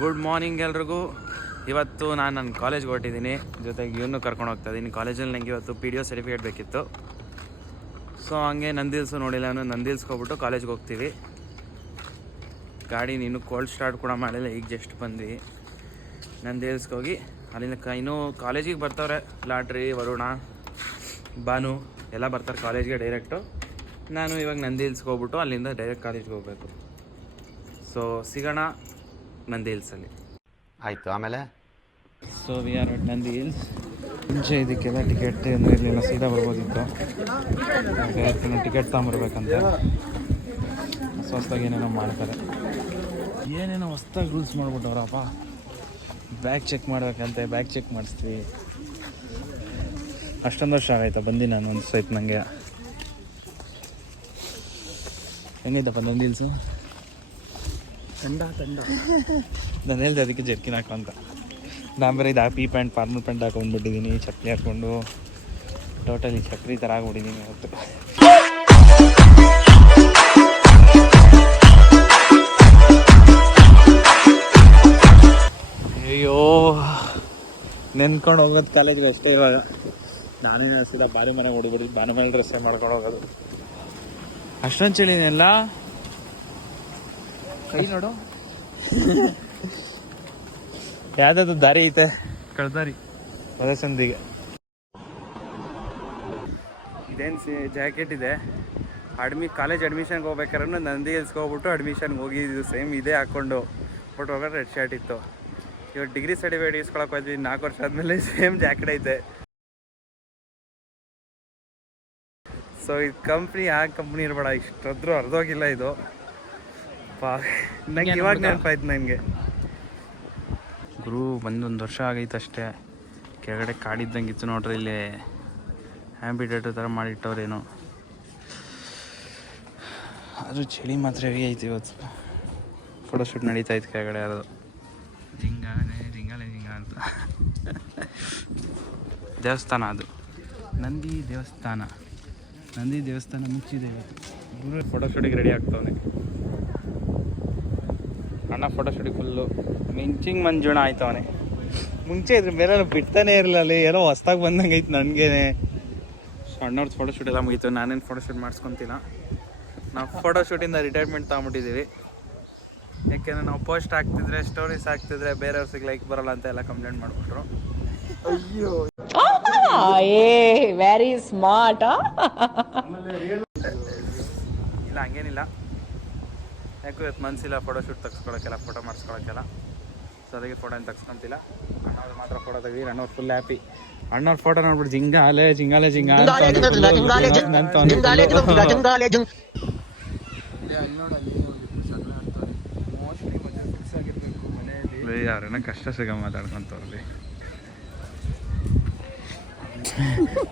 Good morning ಎಲ್ರಿಗೂ. ಇವತ್ತು ನಾನು ನನ್ನ ಕಾಲೇಜ್ಗೆ ಹೊರಟಿದ್ದೀನಿ, ಜೊತೆಗೆ ಇವನು ಕರ್ಕೊಂಡು ಹೋಗ್ತಾ ಇದ್ದೀನಿ. ಕಾಲೇಜಲ್ಲಿ ನನಗೆ ಇವತ್ತು PDO ಸರ್ಟಿಫಿಕೇಟ್ ಬೇಕಿತ್ತು. ಸೊ ಹಂಗೆ ನಂದಿಲ್ಸು ನೋಡಿಲ್ಲ, ಅವನು ನಂದಿಲ್ಸ್ಗೆ ಹೋಗ್ಬಿಟ್ಟು ಕಾಲೇಜ್ಗೆ ಹೋಗ್ತೀವಿ. ಗಾಡಿ ಇನ್ನೂ ಕೋಲ್ಡ್ ಸ್ಟಾರ್ಟ್ ಕೂಡ ಮಾಡಿಲ್ಲ, ಈಗ ಜಸ್ಟ್ ಬಂದ್ವಿ. ನಂದಿಲ್ಸ್ಗೆ ಹೋಗಿ ಅಲ್ಲಿಂದ ಇನ್ನೂ ಕಾಲೇಜಿಗೆ ಬರ್ತಾವ್ರೆ. ಲಾಟ್ರಿ, ವರುಣ, ಭಾನು ಎಲ್ಲ ಬರ್ತಾರೆ ಕಾಲೇಜ್ಗೆ ಡೈರೆಕ್ಟು. ನಾನು ಇವಾಗ ನಂದಿಲ್ಸ್ಗೆ ಹೋಗ್ಬಿಟ್ಟು ಅಲ್ಲಿಂದ ಡೈರೆಕ್ಟ್ ಕಾಲೇಜ್ಗೆ ಹೋಗಬೇಕು. ಸೊ ಸಿಗೋಣ ನಂದಿ ಹಿಲ್ಸಲ್ಲಿ. ಆಯಿತು. ಆಮೇಲೆ so we are at Nandi hills. ಮುಂಚೆ ಇದಕ್ಕೆಲ್ಲ ಟಿಕೆಟ್ ಏನು ಇರಲಿಲ್ಲ, ಸೀದಾ ಬರ್ಬೋದಿತ್ತು. ಟಿಕೆಟ್ ತಗೊಂಬರ್ಬೇಕಂತ ಹೊಸ್ದಾಗಿ ಏನೇನೋ ಮಾಡ್ತಾರೆ. ಏನೇನೋ ಹೊಸ್ದಾಗಿ ರೂಲ್ಸ್ ಮಾಡ್ಬಿಟ್ಟವ್ರಪ್ಪ. ಬ್ಯಾಗ್ ಚೆಕ್ ಮಾಡ್ಬೇಕಂತೆ, ಬ್ಯಾಗ್ ಚೆಕ್ ಮಾಡಿಸ್ತೀವಿ. ಅಷ್ಟೊಂದು ವರ್ಷ ಆಗೈತಾ ಬಂದು ನಾನು ಅನ್ಸೈತೆ ನನಗೆ. ಹೆಂಗೈತಪ್ಪ ನಂದಿ ಹಿಲ್ಸು? ತಂಡ ನಾನು ಹೇಳ್ದೆ ಅದಕ್ಕೆ ಜರ್ಕಿನ್ ಹಾಕೋ ಅಂತ. ನಾನು ಬೇರೆ ಇದು ಪೀ ಪ್ಯಾಂಟ್, ಫಾರ್ಮಲ್ ಪ್ಯಾಂಟ್ ಹಾಕೊಂಡ್ಬಿಟ್ಟಿದ್ದೀನಿ, ಚಪ್ಪಲಿ ಹಾಕ್ಕೊಂಡು ಟೋಟಲಿ ಚಪ್ಪಲಿ ಥರ ಆಗ್ಬಿಟ್ಟಿದ್ದೀನಿ ಇವತ್ತು. ಅಯ್ಯೋ ನೆನ್ಕೊಂಡು ಹೋಗೋದು ಕಾಲೇಜ್ಗೆ ಅಷ್ಟೇ. ಇವಾಗ ನಾನೇನು ಅನಿಸಿದ ಬಾರಿ ಮನೆ ಹೊಡಿಬಿಟ್ಟು ಬಾನ ಮೇಲೆ ಡ್ರೆಸ್ಸೇ ಮಾಡ್ಕೊಂಡು ಹೋಗೋದು. ಅಷ್ಟೊಂದು ಚಳಿನೆಲ್ಲ ಕೈ ನೋಡು. ಯಾವ್ದಾದ್ರು ದಾರಿ ಐತೆ ಕಳ್ದಾರಿ ಹೊದಸಂದಿಗೆ. ಇದೇನು ಜಾಕೆಟ್ ಇದೆ. ಕಾಲೇಜ್ ಅಡ್ಮಿಷನ್ಗೆ ಹೋಗ್ಬೇಕಾದ್ರೆ ನಂದಿ ಹಿಲ್ಸ್ಗೆ ಹೋಗ್ಬಿಟ್ಟು ಅಡ್ಮಿಷನ್ಗೆ ಹೋಗಿದ್ದು ಸೇಮ್ ಇದೇ ಹಾಕ್ಕೊಂಡು. ಬಟ್ ಹೋಗೋದು ರೆಡ್ ಶರ್ಟ್ ಇತ್ತು. ಇವಾಗ ಡಿಗ್ರಿ ಸರ್ಟಿಫಿಕೇಟ್ ಇಸ್ಕೊಳಕ್ಕೆ ಹೋದ್ವಿ, 4 ವರ್ಷ ಆದಮೇಲೆ ಸೇಮ್ ಜಾಕೆಟ್ ಐತೆ. ಸೊ ಇದು ಕಂಪ್ನಿ ಕಂಪ್ನಿ ಇರಬೇಡ, ಇಷ್ಟಾದ್ರೂ ಅರ್ಧೋಗಿಲ್ಲ ಇದು. ನಂಗೆ ಇವಾಗ ನೆನಪಾಯ್ತು ನನಗೆ. ಗುರು ಬಂದೊಂದು ವರ್ಷ ಆಗೈತೆ ಅಷ್ಟೇ. ಕೆಳಗಡೆ ಕಾಡಿದ್ದಂಗಿತ್ತು ನೋಡ್ರಿ, ಇಲ್ಲಿ ಹ್ಯಾಂಬಿಡೇಟರ್ ಥರ ಮಾಡಿಟ್ಟವ್ರೇನೋ. ಅದು ಚಳಿ ಮಾತ್ರ ಹೆವಿ ಐತಿ ಇವತ್ತು. ಫೋಟೋಶೂಟ್ ನಡೀತಾ ಇತ್ತು ಕೆಳಗಡೆ. ಅದು ಜಿಂಗಾಲೆ ಅಂತ ದೇವಸ್ಥಾನ, ಅದು ನಂದಿ ದೇವಸ್ಥಾನ ಮುಚ್ಚಿದೆ ಇವತ್ತು. ಗುರು ಫೋಟೋಶೂಟಿಗೆ ರೆಡಿ ಆಗ್ತವನೆ. ಅಣ್ಣ ಫೋಟೋಶೂಟಿಗೆ ಫುಲ್ಲು ಮಿಂಚಿಂಗ್ ಮಂಜುಣ ಆಯ್ತವನೆ. ಮುಂಚೆ ಇದ್ರ ಬೇರೆ ಬಿಡ್ತಾನೆ ಇರಲಿಲ್ಲ, ಅಲ್ಲಿ ಏನೋ ಹೊಸ್ದಾಗಿ ಬಂದಂಗೆ ಐತೆ ನನಗೇನೆ. ಸೊ ಅಣ್ಣವ್ರದ್ದು ಫೋಟೋಶೂಟ್ ಎಲ್ಲ ಮುಗೀತು. ನಾನೇನು ಫೋಟೋಶೂಟ್ ಮಾಡಿಸ್ಕೊತಿಲ್ಲ. ನಾವು ಫೋಟೋಶೂಟಿಂದ ರಿಟೈರ್ಮೆಂಟ್ ತೊಗೊಂಬಿಟ್ಟಿದ್ದೀವಿ. ಯಾಕೆಂದರೆ ನಾವು ಪೋಸ್ಟ್ ಹಾಕ್ತಿದ್ರೆ, ಸ್ಟೋರೀಸ್ ಹಾಕ್ತಿದ್ರೆ ಬೇರೆಯವ್ರಿಗೆ ಲೈಕ್ ಬರೋಲ್ಲ ಅಂತ ಎಲ್ಲ ಕಂಪ್ಲೇಂಟ್ ಮಾಡಿಬಿಟ್ರು. ಅಯ್ಯೋ ವೆರಿ ಸ್ಮಾರ್ಟ್. ಇಲ್ಲ ಹಂಗೇನಿಲ್ಲ, ಯಾಕೋ ಇವತ್ತು ಮನಸ್ಸಿಲ್ಲ ಫೋಟೋಶೂಟ್ ತೆಗ್ಸ್ಕೊಳಕ್ಕೆಲ್ಲ, ಫೋಟೋ ಮಾಡಿಸ್ಕೊಳಕ್ಕೆಲ್ಲ. ಸೊ ಅದಕ್ಕೆ ಫೋಟೋ ಏನು ತೆಗ್ಸ್ಕೊಂತಿಲ್ಲ. ಅಣ್ಣವ್ರು ಮಾತ್ರ ಫೋಟೋ ತೆಗೀರಿ. ಅಣ್ಣವ್ರು ಫುಲ್ ಹ್ಯಾಪಿ. ಅಣ್ಣವ್ರ ಫೋಟೋ ನೋಡ್ಬಿಟ್ಟು ಜಿಂಗಾಲೆ ಯಾರೇನೋ ಕಷ್ಟ ಸಿಗ ಮಾತಾಡ್ಕೊಂತವ್ರಿ.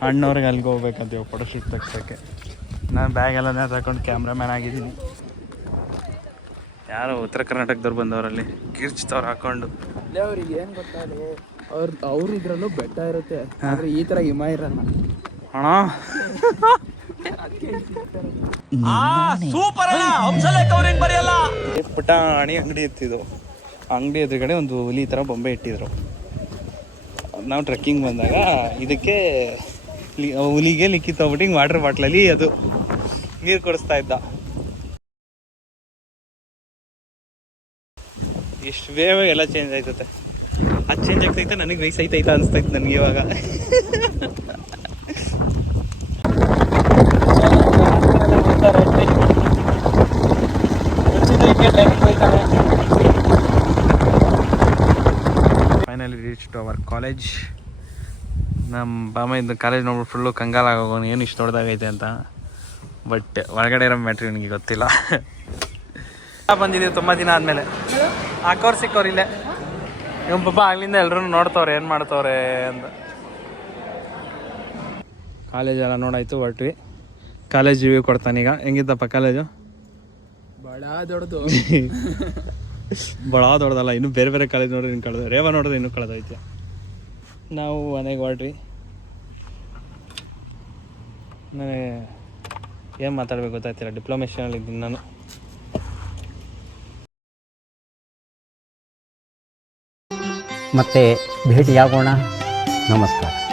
ಅಣ್ಣವ್ರಿಗೆ ಅಲ್ಲಿಗೆ ಹೋಗ್ಬೇಕಂತೀವಿ ಫೋಟೋಶೂಟ್ ತೆಗ್ಸೋಕ್ಕೆ. ನಾನು ಬ್ಯಾಗೆಲ್ಲ ತಗೊಂಡು ಕ್ಯಾಮ್ರಾಮ್ಯಾನ್ ಆಗಿದ್ದೀನಿ. ಯಾರೋ ಉತ್ತರ ಕರ್ನಾಟಕದವ್ರು ಬಂದವರಲ್ಲಿ ಕಿರ್ಚ್ತವ್ರು ಹಾಕೊಂಡು. ಅವ್ರಿಗೆ ಏನು ಗೊತ್ತಾಗಲಿ, ಅವ್ರ ಇದ್ರಲ್ಲೂ ಬೆಟ್ಟ ಇರುತ್ತೆ, ಆದರೆ ಈ ಥರ ಹಿಮ ಇರಲ್ಲ ಅಣ್ಣ. ಪುಟಾಣಿ ಅಂಗಡಿ ಇತ್ತಿದ್ದು. ಅಂಗಡಿ ಎದುರುಗಡೆ ಒಂದು ಹುಲಿ ಥರ ಬೊಂಬೆ ಇಟ್ಟಿದ್ರು. ನಾವು ಟ್ರೆಕ್ಕಿಂಗ್ ಬಂದಾಗ ಇದಕ್ಕೆ ಹುಲಿಗೆ ಲಿಕ್ಕಿ ತಗೊಬಿಟ್ಟು ಹಿಂಗೆ ವಾಟರ್ ಬಾಟ್ಲಲ್ಲಿ ಅದು ನೀರು ಕೊಡಿಸ್ತಾ ಇದ್ದ. ಎಷ್ಟು ಬೇಗ ಎಲ್ಲ ಚೇಂಜ್ ಆಯ್ತತೆ. ಅದು ಚೇಂಜ್ ಆಗ್ತೈತೆ, ನನಗೆ ವಯಸ್ಸೈತೈತ ಅನಿಸ್ತೈತೆ ನನಗೆ ಇವಾಗ. Finally reach to our college. ನಮ್ಮ ಬಾಮ ಇದ್ದು ಕಾಲೇಜ್ ನೋಡ್ಬಿಟ್ಟು ಫುಲ್ಲು ಕಂಗಾಲಾಗೋನು, ಏನು ಇಷ್ಟು ದೊಡ್ಡದಾಗೈತೆ ಅಂತ. ಬಟ್ ಒಳಗಡೆ ಇರೋ ಮ್ಯಾಟ್ರಿ ನನಗೆ ಗೊತ್ತಿಲ್ಲ. ಬಂದಿದ್ದೀವಿ ತುಂಬ ದಿನ ಆದಮೇಲೆ. ಹಾಕೋರು ಸಿಕ್ಕೋರು ಇಲ್ಲೇ. ಇವ್ ಪಾಪ ಆಗ್ಲಿಂದ ಎಲ್ಲರೂ ನೋಡ್ತವ್ರೆ ಏನು ಮಾಡ್ತವ್ರೆ ಅಂತ. ಕಾಲೇಜೆಲ್ಲ ನೋಡಾಯ್ತು, ಹೊರಟ್ವಿ. ಕಾಲೇಜ್ ರಿವ್ಯೂ ಕೊಡ್ತಾನೀಗ. ಹೆಂಗಿದ್ದಪ್ಪ ಕಾಲೇಜು? ಭಾಳ ದೊಡ್ಡದು. ಭಾಳ ದೊಡ್ಡದಲ್ಲ, ಇನ್ನೂ ಬೇರೆ ಬೇರೆ ಕಾಲೇಜ್ ನೋಡ್ರಿ ಇನ್ನು ಕಳೆದ. ರೇವ ನೋಡಿದ್ರೆ ಇನ್ನೂ ಕಳೆದೈತೆ. ನಾವು ಮನೆಗೆ ಹೊರಟ್ವಿ. ನನಗೆ ಏನು ಮಾತಾಡ್ಬೇಕು ಗೊತ್ತಾಯ್ತಿಲ್ಲ, ಡಿಪ್ಲೊಮೇಷನಲ್ಲಿ ಇದ್ದೀನಿ ನಾನು. ಮತ್ತೆ ಭೇಟಿಯಾಗೋಣ. ನಮಸ್ಕಾರ.